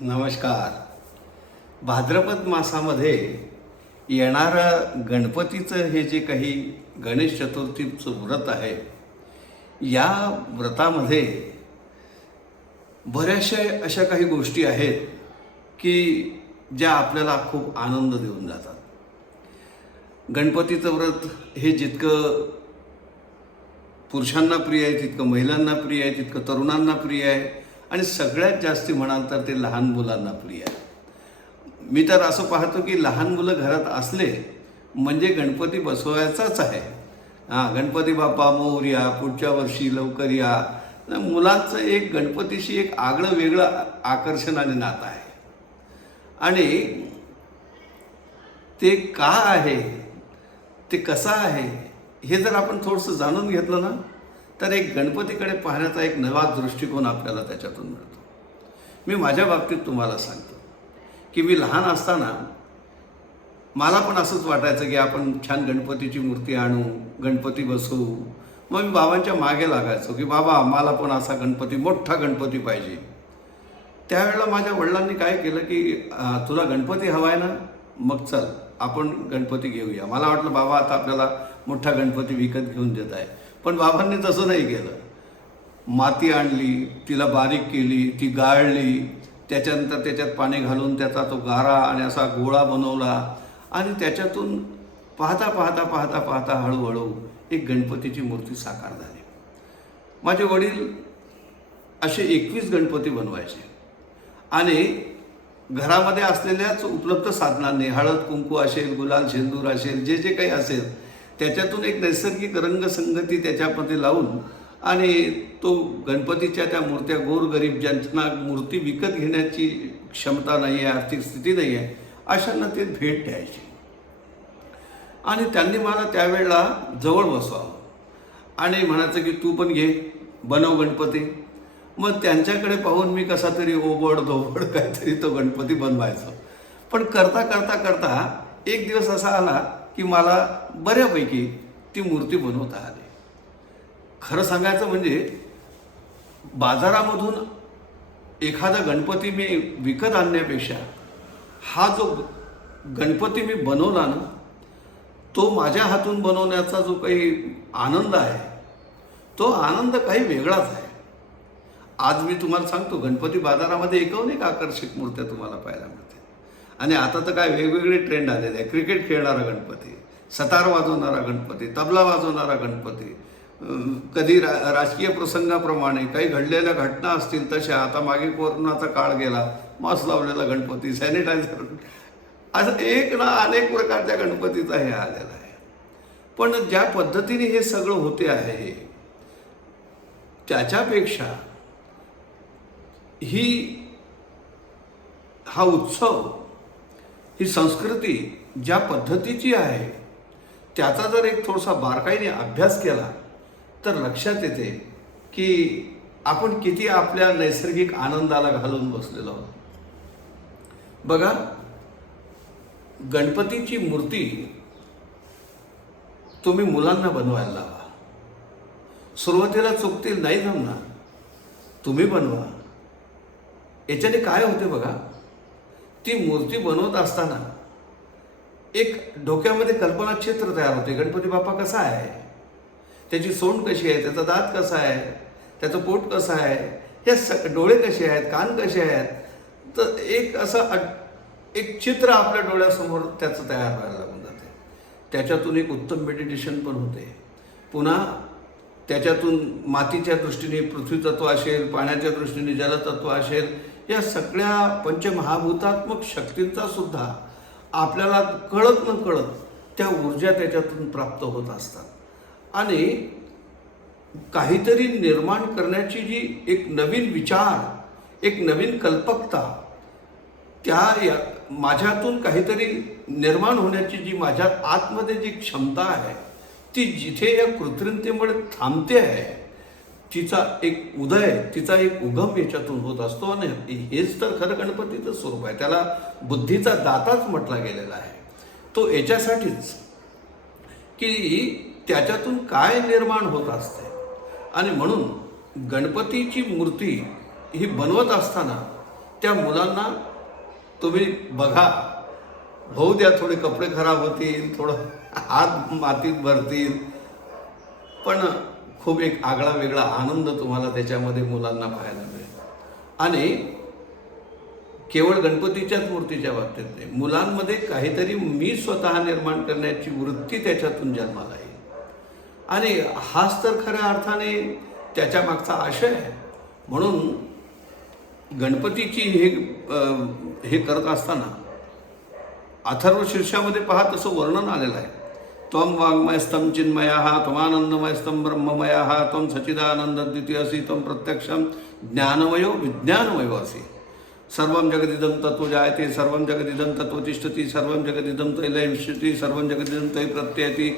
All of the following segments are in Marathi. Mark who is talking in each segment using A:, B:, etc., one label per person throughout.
A: नमस्कार. भाद्रपद मासामध्ये येणारं गणपतीचं हे जे काही गणेश चतुर्थीचं व्रत आहे या व्रतामध्ये बऱ्याचशा अशा काही गोष्टी आहेत की ज्या आपल्याला खूप आनंद देऊन जातात. गणपतीचं व्रत हे जितकं पुरुषांना प्रिय आहे तितकं महिलांना प्रिय आहे तितकं तरुणांना प्रिय आहे आणि सगळ्यात जास्ती म्हणाल तर ते लहान मुलांना प्रिय आहे. मी तर असं पाहतो की लहान मुलं घरात असले म्हणजे गणपती बसवायचाच आहे. हां गणपती बाप्पा मोर्या पुढच्या वर्षी लवकर या. मुलांचं एक गणपतीशी एक आगळं वेगळं आकर्षण आणि नातं आहे. आणि ते का आहे? ते कसं आहे? हे जर आपण थोडंसं जाणून घेतलं ना तर एक गणपतीकडे पाहण्याचा एक नवा दृष्टिकोन आपल्याला त्याच्यातून मिळतो. मी माझ्या बाबतीत तुम्हाला सांगतो की मी लहान असताना मला पण असंच वाटायचं की आपण छान गणपतीची मूर्ती आणू गणपती बसवू. मग मी बाबांच्या मागे लागायचो की बाबा मला पण असा गणपती मोठा गणपती पाहिजे. त्यावेळेला माझ्या वडिलांनी काय केलं की तुला गणपती हवा आहे ना? मग चल आपण गणपती घेऊया. मला वाटलं बाबा आता आपल्याला मोठा गणपती विकत घेऊन देत आहे. पण बाबांनी तसं नाही केलं. माती आणली तिला बारीक केली ती गाळली त्याच्यानंतर त्याच्यात पाणी घालून त्याचा तो गारा आणि असा गोळा बनवला आणि त्याच्यातून पाहता पाहता पाहता पाहता हळूहळू एक गणपतीची मूर्ती साकार झाली. माझे वडील असे एकवीस गणपती बनवायचे आणि घरामध्ये असलेल्याच उपलब्ध साधनांनी हळद कुंकू असेल गुलाल शेंदूर असेल जे जे काही असेल त्याच्यातून एक नैसर्गिक रंगसंगती त्याच्यामध्ये लावून आणि तो गणपतीच्या त्या मूर्त्या गोरगरीब ज्यांना मूर्ती विकत घेण्याची क्षमता नाही आहे आर्थिक स्थिती नाही आहे अशांना ते भेट द्यायची. आणि त्यांनी मला त्यावेळेला जवळ बसवावं. आणि म्हणायचं की तू पण घे बनव गणपती. मग त्यांच्याकडे पाहून मी कसा तरी ओबड धोबड काहीतरी तो गणपती बनवायचो. पण करता करता करता एक दिवस असा आला की मला बऱ्यापैकी ती मूर्ती बनवता आली. खरं सांगायचं म्हणजे बाजारामधून एखादा गणपती मी विकत आणण्यापेक्षा हा जो गणपती मी बनवला ना तो माझ्या हातून बनवण्याचा जो काही आनंद आहे तो आनंद काही वेगळाच आहे. आज मी तुम्हाला सांगतो गणपती बाजारामध्ये एकूण एक आकर्षक मूर्त्या तुम्हाला पाहायला मिळते आणि आता तर काय वेगवेगळे ट्रेंड आलेले आहे क्रिकेट खेळणारा गणपती सतार वाजवणारा गणपती तबला वाजवणारा गणपती कधी रा राजकीय प्रसंगाप्रमाणे काही घडलेल्या घटना असतील तशा आता मागे कोरोनाचा काळ गेला मास्क लावलेला गणपती सॅनिटायझर असं एक ना अनेक प्रकारच्या गणपतीचा हे आलेला आहे. पण ज्या पद्धतीने हे सगळं होते आहे त्याच्यापेक्षा ही हा उत्सव ही संस्कृती ज्या पद्धतीची आहे त्याचा जर एक थोडासा बारकाईने अभ्यास केला तर लक्षात येते की आपण किती आपल्या नैसर्गिक आनंदाला घालून बसलेलो आहोत. बघा गणपतीची मूर्ती तुम्ही मुलांना बनवायला लावा. सुरुवातीला चुकतील नाही जमणार. तुम्ही बनवा. याच्याने काय होते बघा ती मूर्ती बनवत असताना एक डोक्यामध्ये कल्पना क्षेत्र तयार होते. गणपती बाप्पा कसा आहे? त्याची सोंड कशी आहे? त्याचा दात कसा आहे? त्याचं पोट कसं आहे? हे स डोळे कसे आहेत? कान कसे आहेत? तर एक असं अट- एक चित्र आपल्या डोळ्यासमोर त्याचं तयार व्हायला लागून जाते. त्याच्यातून एक उत्तम मेडिटेशन पण होते. पुन्हा त्याच्यातून मातीच्या दृष्टीने पृथ्वीतत्व असेल पाण्याच्या दृष्टीने जलतत्व असेल या सगळ्या पंचमहाभूतात्मक शक्तींचा सुद्धा आपल्याला कळत न कळत त्या ऊर्जा त्याच्यातून प्राप्त होत असतात. आणि काहीतरी निर्माण करण्याची जी एक नवीन विचार एक नवीन कल्पकता त्या या माझ्यातून काहीतरी निर्माण होण्याची जी माझ्या आतमध्ये जी क्षमता आहे ती जिथे या कृत्रिमतेमुळे थांबते आहे तिचा एक उदय तिचा एक उगम याच्यातून होत असतो आणि हेच तर खरं गणपतीचं स्वरूप आहे. त्याला बुद्धीचा दाताच म्हटला गेलेला आहे. तो याच्यासाठीच की त्याच्यातून काय निर्माण होत असते. आणि म्हणून गणपतीची मूर्ती ही बनवत असताना त्या मुलांना तुम्ही बघा होऊ द्या थोडे कपडे खराब होतील थोडं हात मातीत भरतील. पण खूप एक आगळा वेगळा आनंद तुम्हाला त्याच्यामध्ये मुलांना पाहायला मिळेल. आणि केवळ गणपतीच्याच मूर्तीच्या बाबतीत नाही मुलांमध्ये काहीतरी मी स्वतः निर्माण करण्याची वृत्ती त्याच्यातून जन्माला येईल. आणि हाच तर खऱ्या अर्थाने त्याच्या मागचा आशय आहे. म्हणून गणपतीची हे हे करत असताना अथर्व शीर्षामध्ये पहा तसं वर्णन आलेलं आहे. त्वं वाङ्मयस्थं चिन्मयः त्वमानन्दमयस्थं ब्रह्ममयः त्वं सचिदानन्दद्वितीयसि त्वं प्रत्यक्षं ज्ञानमयो विज्ञानमयो असि। सर्वं जगदिदं तत्त्व जायते सर्वं जगदिदं तत्त्व तिष्ठति सर्वं जगदिदं तैलयिष्यति सर्वं जगदिदं तै प्रत्ययति।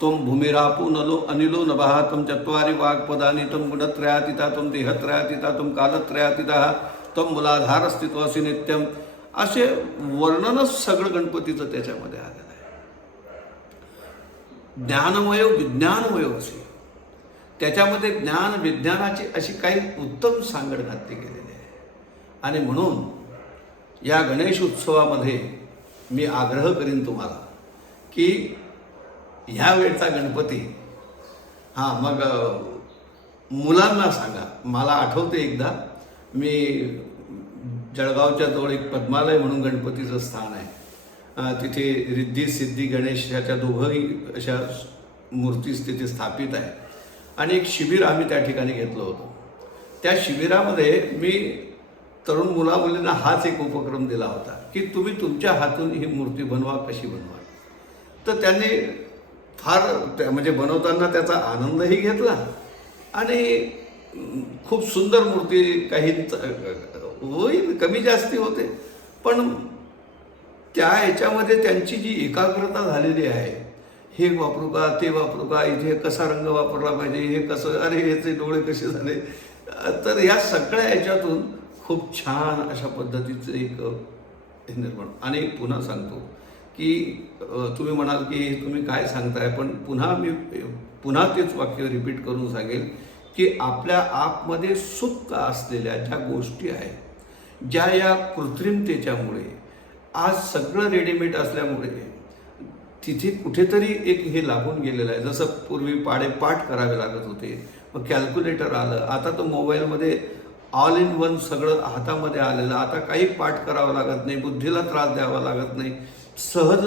A: त्वं भूमिरापो नलो अनिलो नभः त्वं चत्वारि वाक्पदानि त्वं गुणत्रयातीता त्वं देहत्रयातीता त्वं कालत्रयातीतः त्वं मूलाधारस्थित्वासि नित्यम। असे वर्णनच सगळं गणपतीचं त्याच्यामध्ये आहे। ज्ञानमय विज्ञानमय असे. त्याच्यामध्ये ज्ञान विज्ञानाची अशी काही उत्तम सांगड घातली गेलेली आहे. आणि म्हणून या गणेश उत्सवामध्ये मी आग्रह करीन तुम्हाला की ह्या वेळचा गणपती हां मग मुलांना सांगा. मला आठवते एकदा मी जळगावच्या जवळ एक पद्मालय म्हणून गणपतीचं स्थान आहे. तिथे रिद्धी सिद्धी गणेश ह्याच्या दोघंही अशा मूर्ती तिथे स्थापित आहे. आणि एक शिबिर आम्ही त्या ठिकाणी घेतलं होतं. त्या शिबिरामध्ये मी तरुण मुला मुलींना हाच एक उपक्रम दिला होता की तुम्ही तुमच्या हातून ही मूर्ती बनवा कशी बनवा. तर त्यांनी फार त्या- म्हणजे बनवताना त्याचा आनंदही घेतला. आणि खूप सुंदर मूर्ती काही होईल कमी जास्ती होते. पण त्या ह्याच्यामध्ये त्यांची जी एकाग्रता झालेली आहे हे वापरू का ते वापरू का इथे कसा रंग वापरला पाहिजे हे कसं अरे ह्याचे डोळे कसे झाले? तर या सगळ्या ह्याच्यातून खूप छान अशा पद्धतीचं एक हे निर्माण. आणि पुन्हा सांगतो की तुम्ही म्हणाल की हे तुम्ही काय सांगताय पण पुन्हा मी पुन्हा तेच वाक्य रिपीट करून सांगेल की आपल्या आपमध्ये सुप्त असलेल्या ज्या गोष्टी आहेत ज्या या कृत्रिमतेच्यामुळे आज सगळं रेडीमेड असल्यामुळे तिथे कुठेतरी एक हे लागून गेलेलं आहे. जसं पूर्वी पाडे पाठ करावे लागत होते मग कॅल्क्युलेटर आलं. आता तर मोबाईलमध्ये ऑल इन वन सगळं हातामध्ये आलेलं. आता काही पाठ करावं लागत नाही बुद्धीला त्रास द्यावा लागत नाही. सहज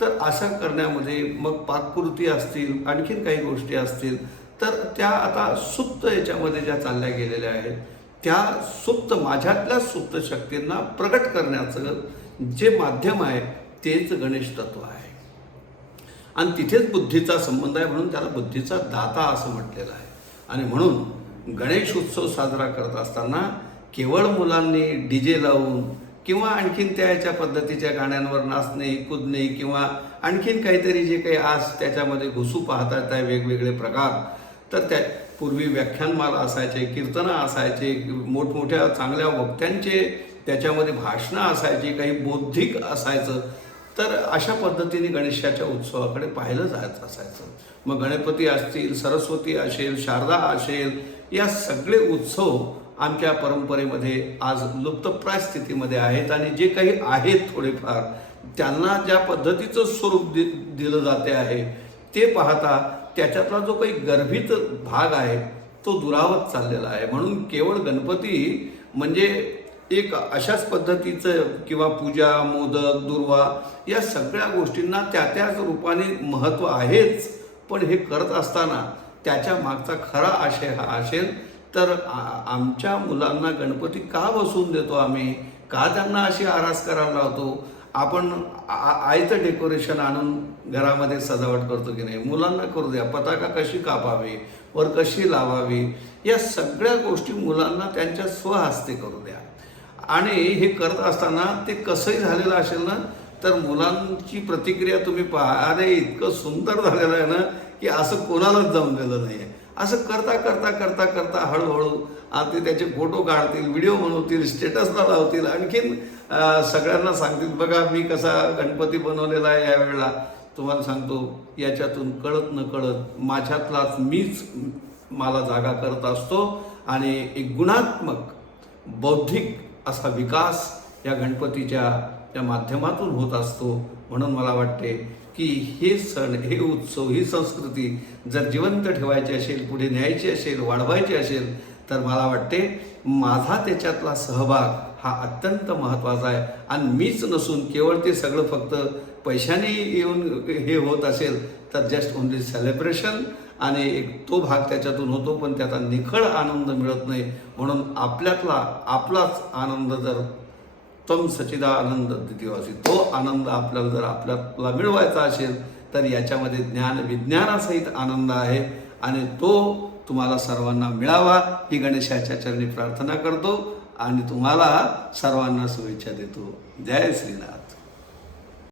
A: तर अशा करण्यामध्ये मग पाककृती असतील आणखीन काही गोष्टी असतील तर त्या आता सुप्त याच्यामध्ये ज्या चालल्या गेलेल्या आहेत त्या सुप्त माझ्यातल्या सुप्त शक्तींना प्रकट करण्याचं जे माध्यम आहे तेच गणेश तत्व आहे. आणि तिथेच बुद्धीचा संबंध आहे म्हणून त्याला बुद्धीचा दाता असं म्हटलेलं आहे. आणि म्हणून गणेश उत्सव साजरा करत असताना केवळ मुलांनी डी जे लावून किंवा आणखीन त्या याच्या पद्धतीच्या गाण्यांवर नाचणे कुदणे किंवा आणखीन काहीतरी जे काही आज त्याच्यामध्ये घुसू पाहता येत आहे वेगवेगळे प्रकार तर त्या पूर्वी व्याख्यानमाला असायचे कीर्तनं असायचे मोठमोठ्या चांगल्या वक्त्यांचे त्याच्यामध्ये भाषणं असायची काही बौद्धिक असायचं. तर अशा पद्धतीने गणेशाच्या उत्सवाकडे पाहिलं जायचं असायचं. मग गणपती असतील सरस्वती असेल शारदा असेल या सगळे उत्सव आमच्या परंपरेमध्ये आज लुप्तप्राय स्थितीमध्ये आहेत आणि जे काही आहेत थोडेफार त्यांना ज्या पद्धतीचं स्वरूप दि दिलं जाते आहे ते पाहता त्याच्यातला जो काही गर्भित भाग आहे तो दुरावत चाललेला आहे. म्हणून केवळ गणपती म्हणजे एक अशाच पद्धतीचं किंवा पूजा मोदक दुर्वा या सगळ्या गोष्टींना त्या त्याच रूपाने महत्त्व आहेच. पण हे करत असताना त्याच्या मागचा खरा आशय हा असेल तर आमच्या मुलांना गणपती का बसवून देतो आम्ही? का त्यांना अशी आरास करायला लावतो? आपण आ- डेकोरेशन आणून घरामध्ये सजावट करतो की नाही? मुलांना करू द्या. पताका कशी कापावी? वर कशी लावावी? या सगळ्या गोष्टी मुलांना त्यांच्या स्वहस्ते करू द्या. आणि हे करत असताना ते कसंही झालेलं असेल ना तर मुलांची प्रतिक्रिया तुम्ही पहा. अरे इतकं सुंदर झालेलं आहे ना की असं कोणालाच जमलेलं नाही आहे असं करता करता करता करता हळूहळू ते त्याचे फोटो काढतील व्हिडिओ बनवतील स्टेटसला लावतील. आणखीन सगळ्यांना सांगतील बघा मी कसा गणपती बनवलेला आहे यावेळेला. तुम्हाला सांगतो याच्यातून कळत न कळत माझ्यातलाच मीच मला जागा करत असतो. आणि एक गुणात्मक बौद्धिक असा विकास या गणपतीच्या या माध्यमातून होत असतो. म्हणून मला वाटते की हे सण हे उत्सव ही संस्कृती जर जिवंत ठेवायची असेल पुढे न्यायची असेल वाढवायची असेल तर मला वाटते माझा त्याच्यातला सहभाग हा अत्यंत महत्त्वाचा आहे. आणि मीच नसून केवळ ते सगळं फक्त पैशाने येऊन हे होत असेल तर जस्ट ओनली सेलिब्रेशन आणि एक तो भाग त्याच्यातून होतो पण त्याचा निखळ आनंद मिळत नाही. म्हणून आपल्यातला आपलाच आनंद जर तम सचिदानंद दिवसी तो आनंद आपल्याला जर आपल्याला मिळवायचा असेल तर याच्यामध्ये ज्ञान विज्ञानासहित आनंद आहे आणि तो तुम्हाला सर्वांना मिळावा. ही गणेशाच्या चरणी प्रार्थना करतो आणि तुम्हाला सर्वांना शुभेच्छा देतो. जय श्रीनाथ.